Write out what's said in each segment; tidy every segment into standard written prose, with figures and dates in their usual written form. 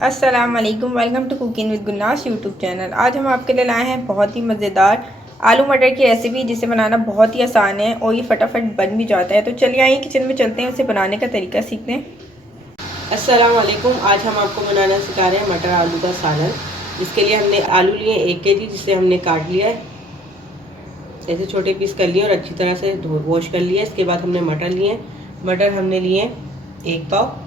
अस्सलाम वालेकुम, welcome to cooking with Gulnaz YouTube channel. आज हम आपके लिए लाए हैं बहुत ही मज़ेदार आलू मटर की रेसिपी, जिसे बनाना बहुत ही आसान है और ये फटाफट बन भी जाता है। तो चलिए आइए किचन में चलते हैं, उसे बनाने का तरीका सीखते हैं। अस्सलाम वालेकुम। आज हम आपको बनाना सिखा रहे हैं मटर आलू का सालन। इसके लिए हमने आलू लिए 1 kg, जिसे हमने काट लिया है, ऐसे छोटे पीस कर लिए और अच्छी तरह से वॉश कर लिया। इसके बाद हमने मटर लिए, मटर हमने लिए 1 पाव,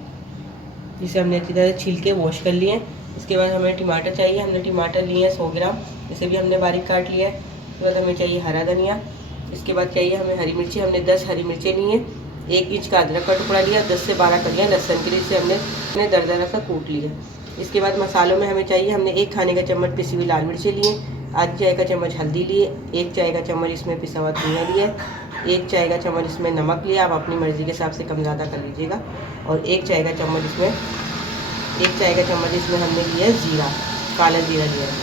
जिसे हमने अच्छी तरह से छील के वॉश कर लिए। इसके बाद हमें टमाटर चाहिए, हमने टमाटर लिए हैं 100 ग्राम, इसे भी हमने बारीक काट लिया है। इसके बाद हमें चाहिए हरा धनिया। इसके बाद चाहिए हमें हरी मिर्ची, हमने 10 हरी मिर्चें ली हैं। 1 इंच का अदरक का टुकड़ा लिया, 10 से 12 कलियाँ लहसुन के लिए, इसे हमने दरदरा सा कूट लिया। इसके बाद मसालों में हमें चाहिए, हमने 1 खाने का चम्मच पिसी हुई लाल मिर्चें लिए, आधी चाय का चम्मच हल्दी लिए, 1 चाय का चम्मच इसमें पिसा हुआ धनिया लिया, 1 चाय का चम्मच इसमें नमक लिया, आप अपनी मर्ज़ी के हिसाब से कम ज़्यादा कर लीजिएगा, और 1 चाय का चम्मच इसमें हमने लिया है ज़ीरा, काला ज़ीरा लिया है।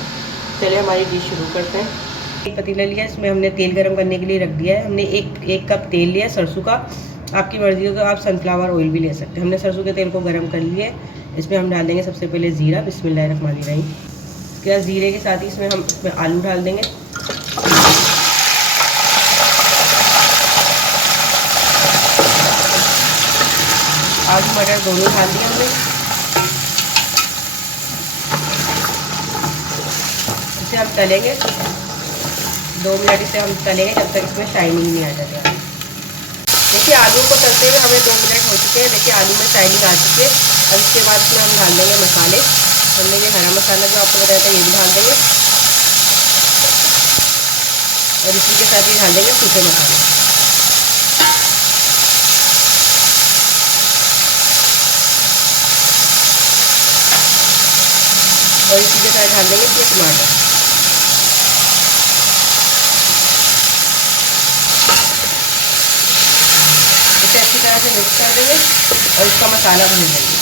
चलिए हमारी डिश शुरू करते हैं। एक पतीला लिया, इसमें हमने तेल गरम करने के लिए रख दिया है। हमने एक कप तेल लिया सरसों का, आपकी मर्ज़ी हो तो आप सनफ्लावर ऑयल भी ले सकते हैं। हमने सरसों के तेल को गरम कर लिया है। इसमें हम डाल देंगे सबसे पहले ज़ीरा, बिस्मिल्लाहिर्रहमानिर्रहीम। इसके बाद ज़ीरे के साथ ही इसमें आलू डाल देंगे। आलू मटर दोनों डाल दिए हमने। इसे हम तलेंगे 2 मिनट, इसे हम तलेंगे जब तक इसमें शाइनिंग नहीं आ जाती। देखिए आलू को तलते हुए हमें 2 मिनट हो चुके हैं। देखिए आलू में शाइनिंग आ चुकी है। अब इसके बाद इसमें हम डाल देंगे मसाले। हमने ये हरा मसाला जो आपको बताया था ये भी डाल देंगे, और इसी के साथ ही डाल देंगे सूखे मसाले, और इसी के साथ डाल देंगे इसमें टमाटर। इसे अच्छी तरह से मिक्स कर देंगे और इसका मसाला भून देंगे।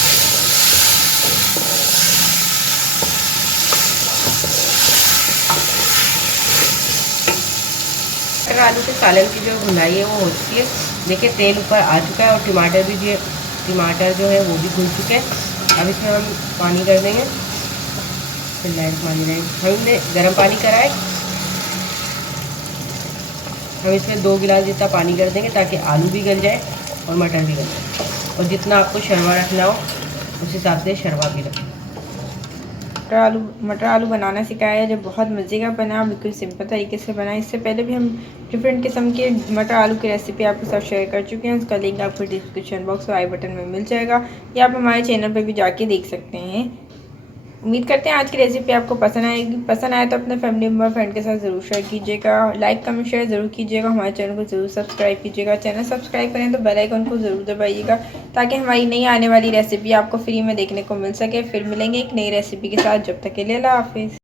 मटर आलू के सालन की जो भुनाई है वो हो चुकी है। देखिए तेल ऊपर आ चुका है और टमाटर जो है वो भी भून चुके हैं। अब इसमें हम पानी कर देंगे, हमने गर्म पानी करा है। हम इसमें 2 गिलास जितना पानी कर देंगे, ताकि आलू भी गल जाए और मटर भी गल जाए, और जितना आपको शरवा रखना हो उस हिसाब से शरवा भी रखें। मटर आलू बनाना सिखाया है, जो बहुत मज़े का बना, बिल्कुल सिंपल तरीके से बना। इससे पहले भी हम डिफरेंट किस्म के मटर आलू की रेसिपी आपके साथ शेयर कर चुके हैं। उसका लिंक आपको डिस्क्रिप्शन बॉक्स और आई बटन में मिल जाएगा, या आप हमारे चैनल पर भी जाके देख सकते हैं। उम्मीद करते हैं आज की रेसिपी आपको पसंद आएगी। पसंद आए तो अपने फैमिली मेम्बर फ्रेंड के साथ ज़रूर शेयर कीजिएगा, लाइक कमेंट शेयर ज़रूर कीजिएगा। हमारे चैनल को ज़रूर सब्सक्राइब कीजिएगा। चैनल सब्सक्राइब करें तो बेल आइकन को ज़रूर दबाइएगा, ताकि हमारी नई आने वाली रेसिपी आपको फ्री में देखने को मिल सके। फिर मिलेंगे एक नई रेसिपी के साथ, जब तक के लिए अल्लाह हाफिज़।